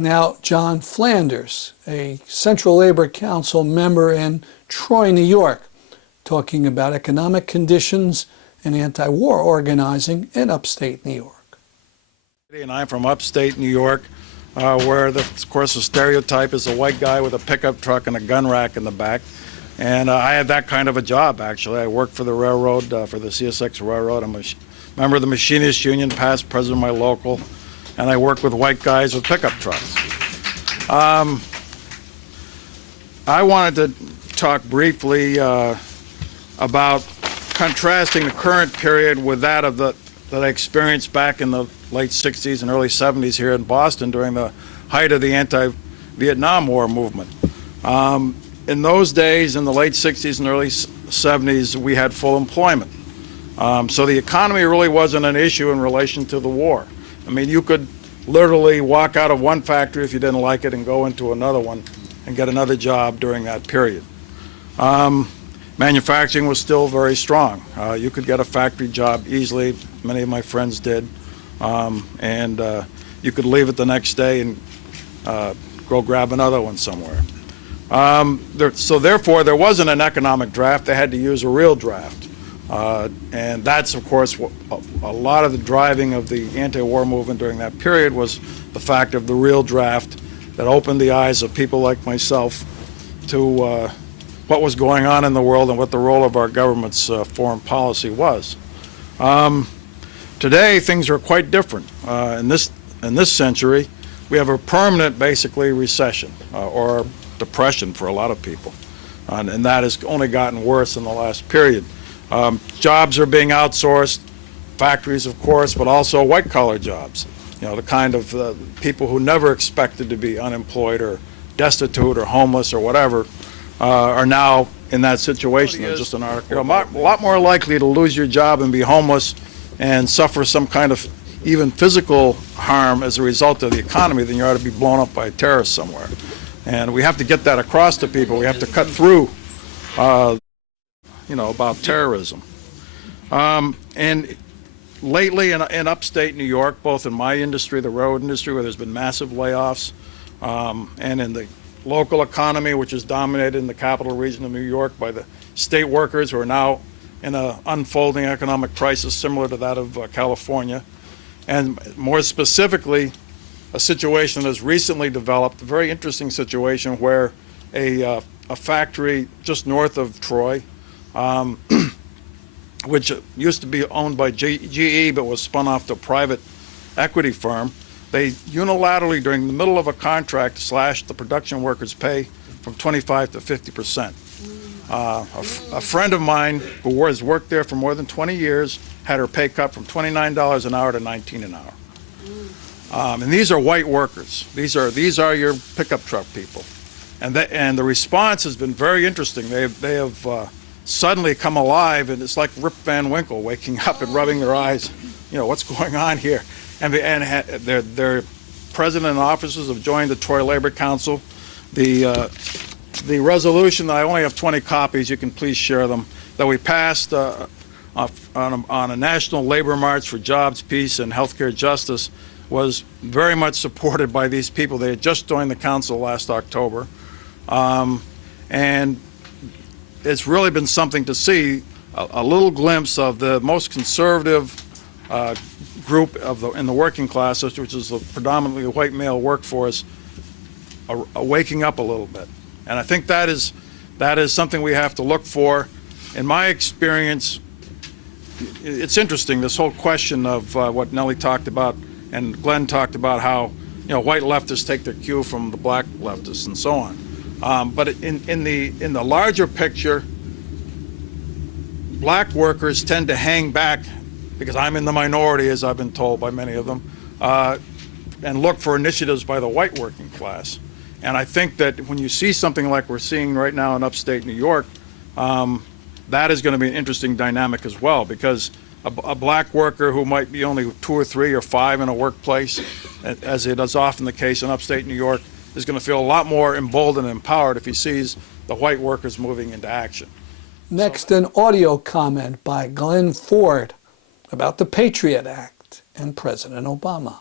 Now, Jon Flanders, a Central Labor Council member in Troy, New York, talking about economic conditions and anti-war organizing in upstate New York. And I'm from upstate New York, where, of course, the stereotype is a white guy with a pickup truck and a gun rack in the back. And I had that kind of a job, actually. I worked for the railroad, for the CSX Railroad. I'm a member of the Machinists Union, past president of my local, and I worked with white guys with pickup trucks. I wanted to talk briefly about contrasting the current period with that of that I experienced back in the late 60s and early 70s here in Boston during the height of the anti-Vietnam War movement. In those days, in the late 60s and early 70s, we had full employment. So the economy really wasn't an issue in relation to the war. I mean, you could literally walk out of one factory if you didn't like it and go into another one and get another job during that period. Manufacturing was still very strong. You could get a factory job easily. Many of my friends did. And you could leave it the next day and go grab another one somewhere. So therefore, there wasn't an economic draft. They had to use a real draft. And that's, of course, a lot of the driving of the anti-war movement during that period was the fact of the real draft that opened the eyes of people like myself to what was going on in the world and what the role of our government's foreign policy was. Today, things are quite different. In this century, we have a permanent, basically, recession or depression for a lot of people, and that has only gotten worse in the last period. Jobs are being outsourced, factories, of course, but also white-collar jobs. You know, the kind of people who never expected to be unemployed or destitute or homeless or whatever are now in that situation. There's just an article. You're a lot more likely to lose your job and be homeless and suffer some kind of even physical harm as a result of the economy than you are to be blown up by a terrorist somewhere. And we have to get that across to people. We have to cut through, about terrorism. And lately in upstate New York, both in my industry, the road industry, where there's been massive layoffs, and in the local economy, which is dominated in the capital region of New York by the state workers who are now in an unfolding economic crisis similar to that of California. And more specifically, a situation that has recently developed, a very interesting situation where a factory just north of Troy, which used to be owned by GE but was spun off to a private equity firm, they unilaterally, during the middle of a contract, slashed the production workers' pay from 25 to 50%. A friend of mine who has worked there for more than 20 years had her pay cut from $29 an hour to $19 an hour. And these are white workers. These are your pickup truck people, and the response has been very interesting. They have suddenly come alive, and it's like Rip Van Winkle waking up and rubbing their eyes. You know, what's going on here? And their president and officers have joined the Troy Labor Council. The resolution, I only have 20 copies. You can please share them. That we passed on a national labor march for jobs, peace, and healthcare justice was very much supported by these people. They had just joined the council last October. And it's really been something to see, a little glimpse of the most conservative group in the working classes, which is the predominantly white male workforce, waking up a little bit. And I think that is something we have to look for. In my experience, it's interesting, this whole question of what Nellie talked about and Glenn talked about, how white leftists take their cue from the black leftists and so on. But in the larger picture, black workers tend to hang back, because I'm in the minority, as I've been told by many of them, and look for initiatives by the white working class. And I think that when you see something like we're seeing right now in upstate New York, that is going to be an interesting dynamic as well, because a black worker who might be only 2 or 3 or 5 in a workplace, as it is often the case in upstate New York, is going to feel a lot more emboldened and empowered if he sees the white workers moving into action. Next, an audio comment by Glenn Ford about the Patriot Act and President Obama.